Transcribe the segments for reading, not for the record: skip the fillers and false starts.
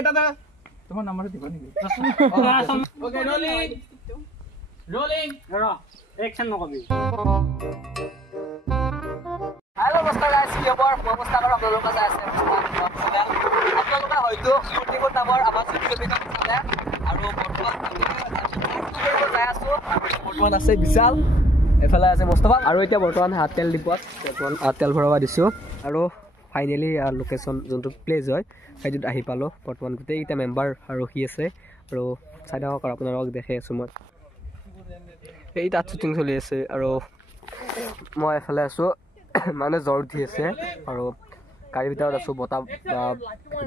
এটা তোমাৰ নাম্বাৰে দিব নাকি ওকে ৰোলিং ৰোলিং অ্যাকশন নকবি হ্যালো নমস্কাৰ গাইস কি খবৰ নমস্কাৰ আপোনালোক আছে আপোনালোকে হয়তো ইউটিউবৰ নামৰ আমাৰ ভিডিঅ'টো চালে আৰু বৰ্তমান আছে বিশাল এফালে আছে মুস্তাফা আৰু এতিয়া বৰ্তমান হাত তেল ডিপত তেল ভৰাব দিছো আৰু ফাইনালি লোকেশ্যন যোনটো প্লেচ হয় সেইটোত আহি পালো বৰ্তমান গোটেইকেইটা মেম্বাৰ আৰু সি আছে আৰু চাই থাকক আপোনালোকক দেখাই আছো মই এই তাত শ্বুটিং চলি আছে আৰু মই এফালে আছো মানে জ্বৰ উঠি আছে আৰু গাড়ীৰ ভিতৰত আছো বতাহ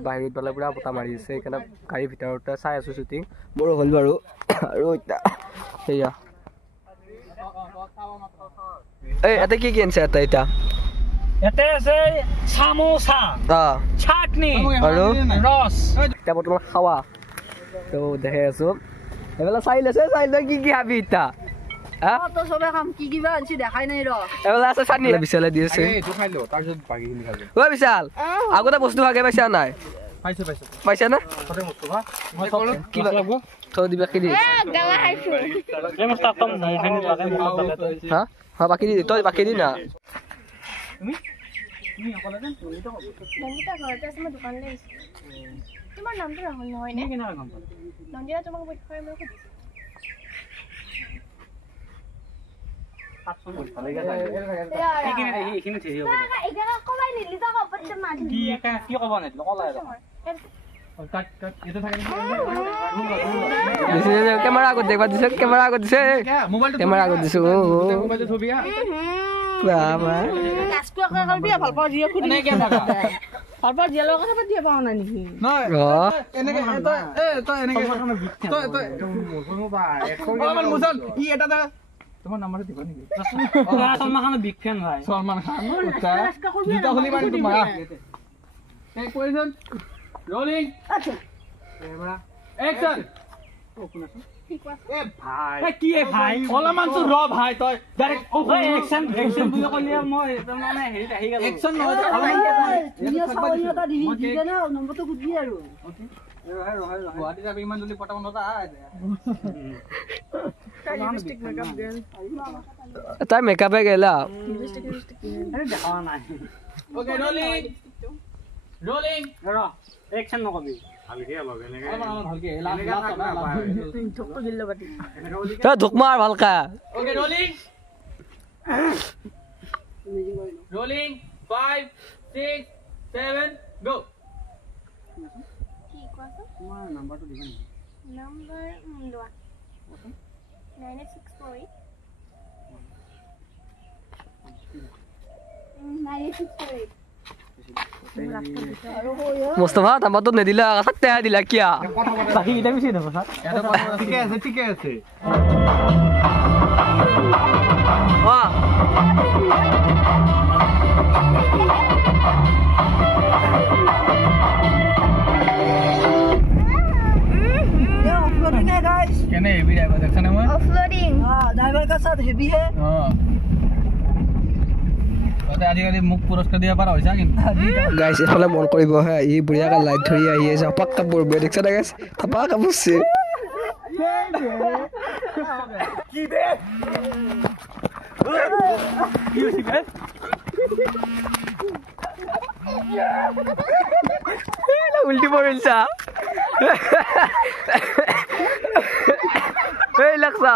বাহিৰত পেলাই পুৰা বতাহ মাৰি আছে সেইকাৰণে গাড়ীৰ ভিতৰতে চাই আছো শ্বুটিং মোৰ হ'ল বাৰু আৰু এতিয়া সেয়া এই এটা কি আনিছে এটা এটা এতে আছে সামোসা চাটনি আৰু ৰস এটা বৰ্তমান খাৱা তো দেখাই আছো এবেলা চাইল কি কি খাবি এটা তো সবে কাম কি কিবা আনছি দেখাই নাই ৰ এবেলা আছে চাটনি বিশালে দি আছে এইটো খাই ল তাৰ পিছত বাকি খিনি খাবি ও বিশাল আগতে বস্তু ভাগে পাইছা নাই পাইছা না কতে মুস্তফা মই কি লাগব তো দিবা কি দি গালা খাইছো এই মুস্তাফা মোখানি লাগে হা হা বাকি দি তই বাকি দি না তুমি অকলে দেন তুমি তো নন্দিতা ঘৰতে আছে মই দোকানলৈ আহিছো তোমাৰ নামটো ৰাহুল নহয় নে কেনে নাম পালে নন্দিতা তোমাক পৰীক্ষাৰ মই সুধিছো কেমেৰা আগত দেখবা দিছে কেমেৰা আগত দিছে কেমেৰা আগত দিছো তোমার নাম্বারে দিব নাকি সলমান খান বিগ ফ্যান ভাই সলমান খান জুতা খুলি পারি তোমার এই পজিশন রোলিং ক্যামেরা অ্যাকশন এ ভাই কি এ ভাই সলমান তো র ভাই তই ডাইরেক্ট ওভার অ্যাকশন বুঝে কলিয়া মই মানে হেৰি আহি গেল অ্যাকশন নহয় সাৱধানতা দিবি দিলে না নম্বৰটো খুজি আৰু গুৱাহাটী যাবি ইমান জলদি পটাব নতা তাই মেকআপে গেলা দেখা নাই ওকে রোলিং রোলিং ৰ অ্যাকশন নকবি ভালকে তই ধুক মাৰ ভালকা ওকে ৰোলিং ৰোলিং 5 6 7 গো কি কোৱাছ তোমাৰ নাম্বাৰটো দিবা নেকি নম্বৰ লোৱা 9864 9868 মুস্তাফা নাম্বাৰটো নেদিলা সাতটা দিলা কিয়া বাকি এটা বেশি দেব স্যার ঠিকে আছে বাহ কেনে হেভি ড্রাইভার দেখছানে মই অফলোডিং ड्राइवर का साथ हेवी है ওতে আজিকালি মুখ পুরস্কার দিয়া পারা হইছা কিন্তু গাইস এফালে মন কৰিব হে ই বুঢ়িয়াকে লাইট ধৰি আহি আছে পাক্কা পৰবে দেখছ না গাইস পাক্কা বুঝছে কি দে কি হইছে বে উল্টি পড়িলছা এই লাগছা